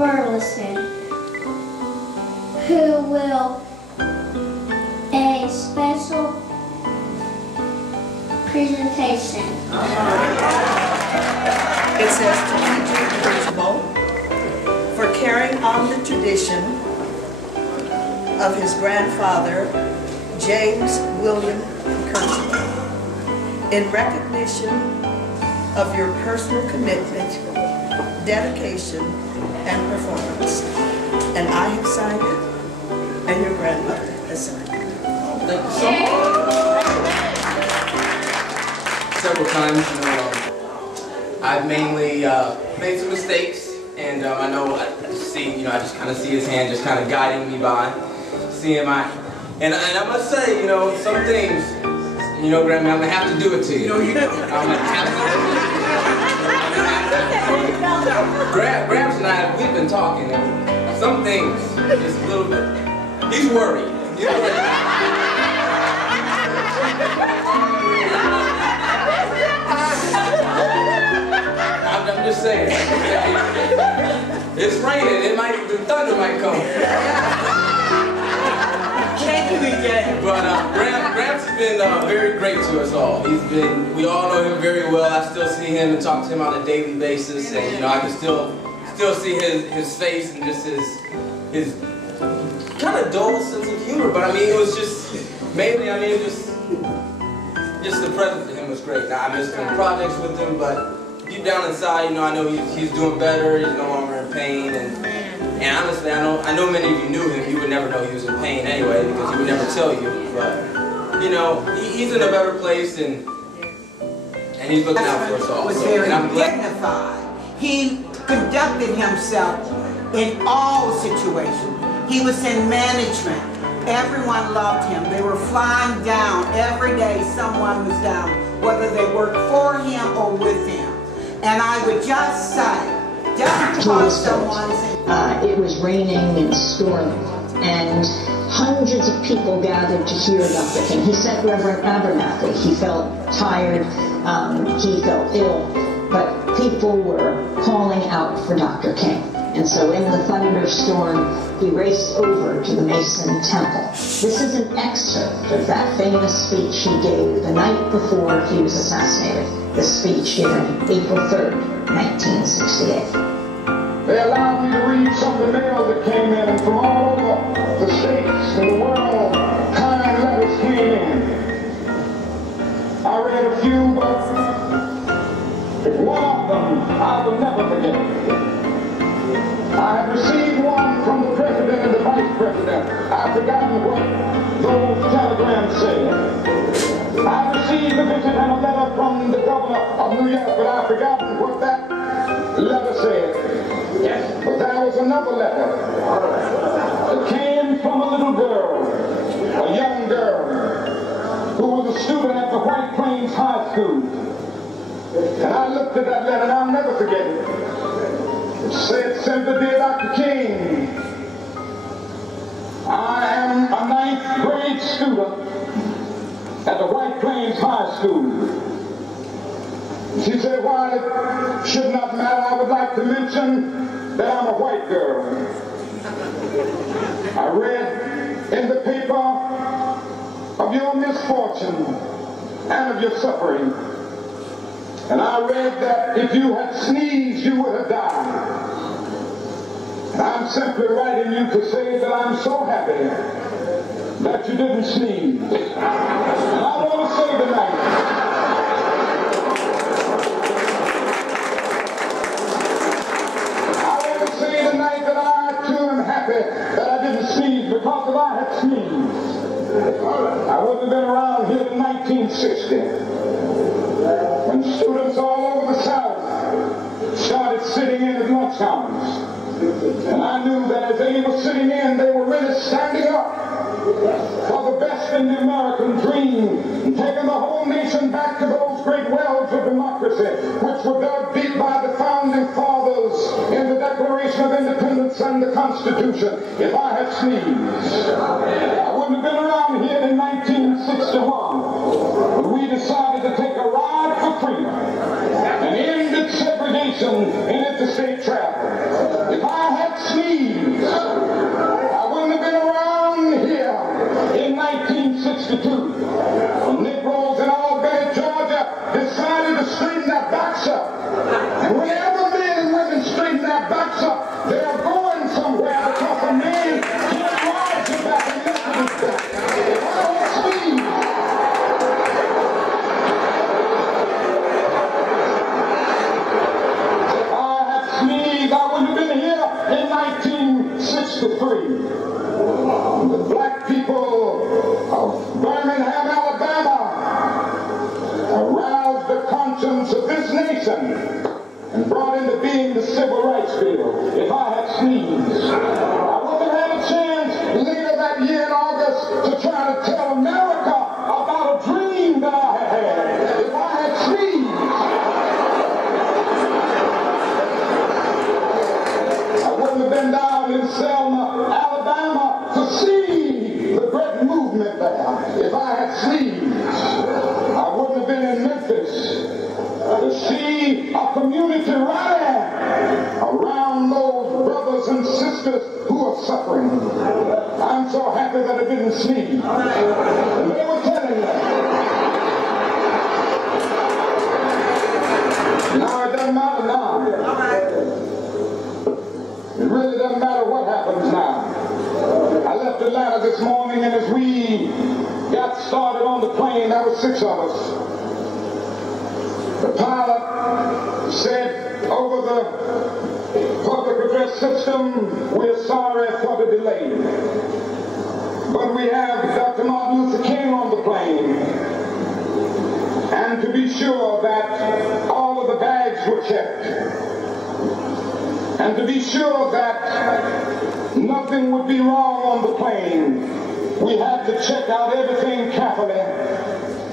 Burleson, who will a special presentation. It says to Kertchaval for carrying on the tradition of his grandfather, James William Kertchaval, in recognition of your personal commitment, dedication, and performance. And I have signed it, and your grandmother has signed it. Thank you so much. Several times, I've mainly made some mistakes, and I know I just kind of see his hand just kind of guiding me by, and I must say, some things, Grandma, I'm gonna have to do it to you. I'm gonna have to. Gramps and I, we've been talking, and some things, just a little bit. He's worried. I'm just saying. It's raining. The thunder might come. But Gramps has been very great to us all. We all know him very well. I still see him and talk to him on a daily basis, and I can still see his face and just his kind of dull sense of humor. But it was just mainly, just the presence of him was great. Now I missed some projects with him, but deep down inside, I know he's doing better. He's no longer in pain, and honestly, I know many of you knew him. You would never know he was in pain anyway, because he would never tell you. But he's in a better place, and he's looking out for us all. Was very dignified. He conducted himself in all situations. He was in management. Everyone loved him. They were flying down. Every day someone was down, whether they worked for him or with him. And I would just say, just because someone's in... It was raining and storming, and hundreds of people gathered to hear Dr. King. He said Reverend Abernathy. He felt tired, he felt ill, but people were calling out for Dr. King. And so in the thunderstorm, he raced over to the Mason Temple. This is an excerpt of that famous speech he gave the night before he was assassinated. The speech given April 3rd, 1968. They allowed me to read some of the mail that came in, and from all over the states and the world, kind letters came in. I read a few, but one of them I will never forget. I have received one from the president and the vice president. I've forgotten what those telegrams said. I received a visit and a letter from the governor of New York, but I've forgotten what that letter said. Yes. But there was another letter that came from a little girl, a young girl, who was a student at the White Plains High School. And I looked at that letter and I'll never forget it. It said simply, "Dear Dr. King, I am a 9th grade student at the White Plains High School." She said, "While it should not matter, I would like to mention that I'm a white girl. I read in the paper of your misfortune and of your suffering. And I read that if you had sneezed, you would have died. And I'm simply writing you to say that I'm so happy that you didn't sneeze. And I want to say tonight, that I too am happy that I didn't sneeze, because if I had sneezed, I wouldn't have been around here in 1960 when students all over the South started sitting in at lunch hours. And I knew that as they were sitting in, they were really standing up for the best in the American dream, and taking the whole nation back to those great wells of democracy, which were dug deep by the founding fathers in the Declaration of Independence and the Constitution. If I had sneezed, I wouldn't have been around here in 1961 when we decided to take a ride for freedom and ended segregation and interstate travel. If I had to free. The black people of Birmingham, Alabama aroused the conscience of this nation and brought into being the Civil Rights Bill. If I had sneezed, I wouldn't have had a chance later that year in August to try to tell America about a dream that I had. If I had sneezed, I wouldn't have been down in Selma, Alabama to see the great movement there. If I had sneezed, I wouldn't have been in Memphis to see a community rally around those brothers and sisters who are suffering. I'm so happy that I didn't sneeze. And they were telling me. Now it doesn't matter now. It really doesn't matter what happens now. I left Atlanta this morning, and as we got started on the plane, there were 6 of us. The pilot said over the public address system, "We're sorry for the delay, but we have Dr. Martin Luther King on the plane, and to be sure that all of the bags were checked, and to be sure that nothing would be wrong on the plane, we had to check out everything carefully,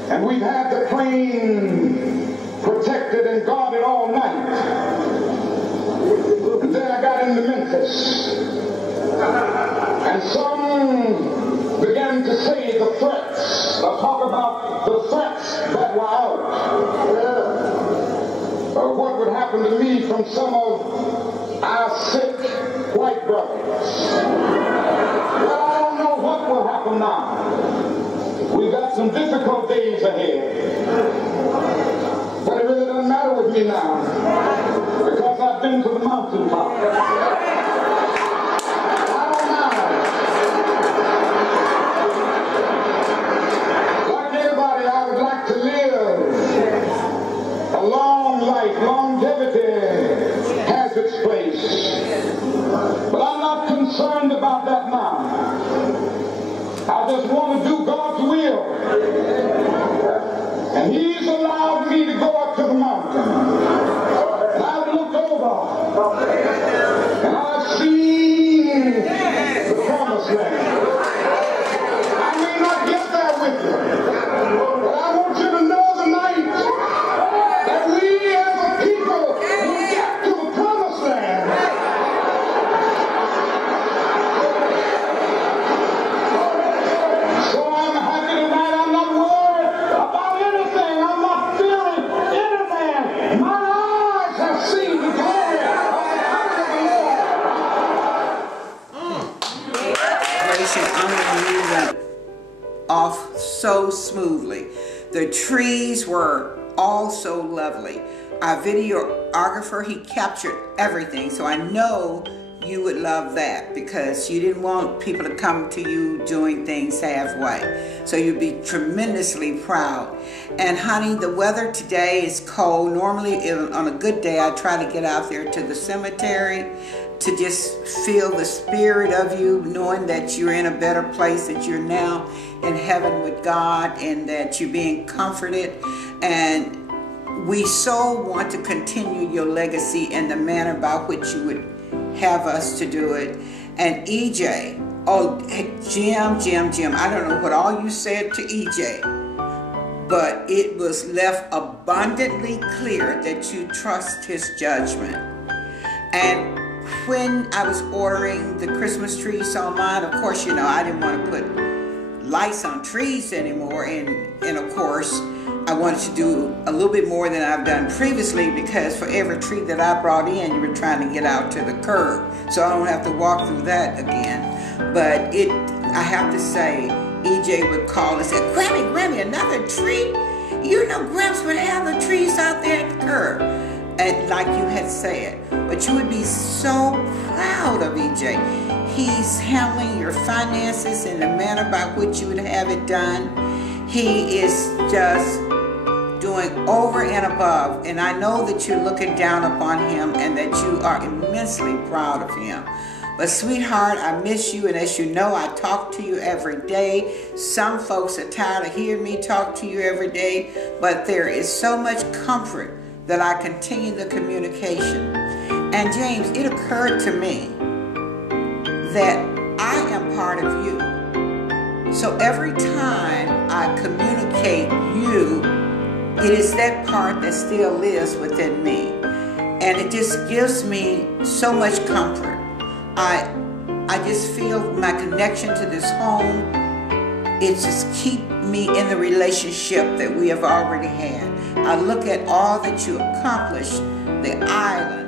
and we've had the plane protected and guarded all night." And then I got into Memphis, and some began to say the threats, talk about the threats that were out, what would happen to me from some of our sick white brothers. Well, I don't know what will happen now. We've got some difficult days ahead. But it really doesn't matter with me now, because I've been to the mountaintop. I don't mind. Like everybody, I would like to live a long life. Longevity has its place. But I'm not concerned about that now. I just want to do God's will. And He's allowed me to go up to the mountain. And I've looked over. And I've seen the promised land. I may not get there with you, but I want you to know tonight that we as a people will get to the promised land. So I'm happy tonight. I'm not worried about anything. I'm not fearing anything. My eyes have seen the glory of the Lord. Grace and honor you went off so smoothly. The trees were all so lovely. Our videographer, he captured everything, so I know you would love that, because you didn't want people to come to you doing things halfway. So you'd be tremendously proud. And honey, the weather today is cold. Normally on a good day, I try to get out there to the cemetery to just feel the spirit of you, knowing that you're in a better place, that you're now in heaven with God, and that you're being comforted. And we so want to continue your legacy in the manner by which you would have us to do it. And EJ, oh, Jim, I don't know what all you said to EJ, but it was left abundantly clear that you trust his judgment. And when I was ordering the Christmas trees online, of course, you know, I didn't want to put lights on trees anymore, and of course, I wanted to do a little bit more than I've done previously, because for every tree that I brought in, you were trying to get out to the curb, so I don't have to walk through that again. But I have to say, EJ would call and say, Grammy, another tree? You know, Gramps would have the trees out there at the curb, and like you had said. But you would be so proud of EJ. He's handling your finances in the manner by which you would have it done. He is just doing over and above, and I know that you're looking down upon him and that you are immensely proud of him. But sweetheart, I miss you, and as you know, I talk to you every day. Some folks are tired of hearing me talk to you every day, but there is so much comfort that I continue the communication. And James, it occurred to me that I am part of you. So every time I communicate you, it is that part that still lives within me. And it just gives me so much comfort. I just feel my connection to this home. It just keeps me in the relationship that we have already had. I look at all that you accomplished, the island,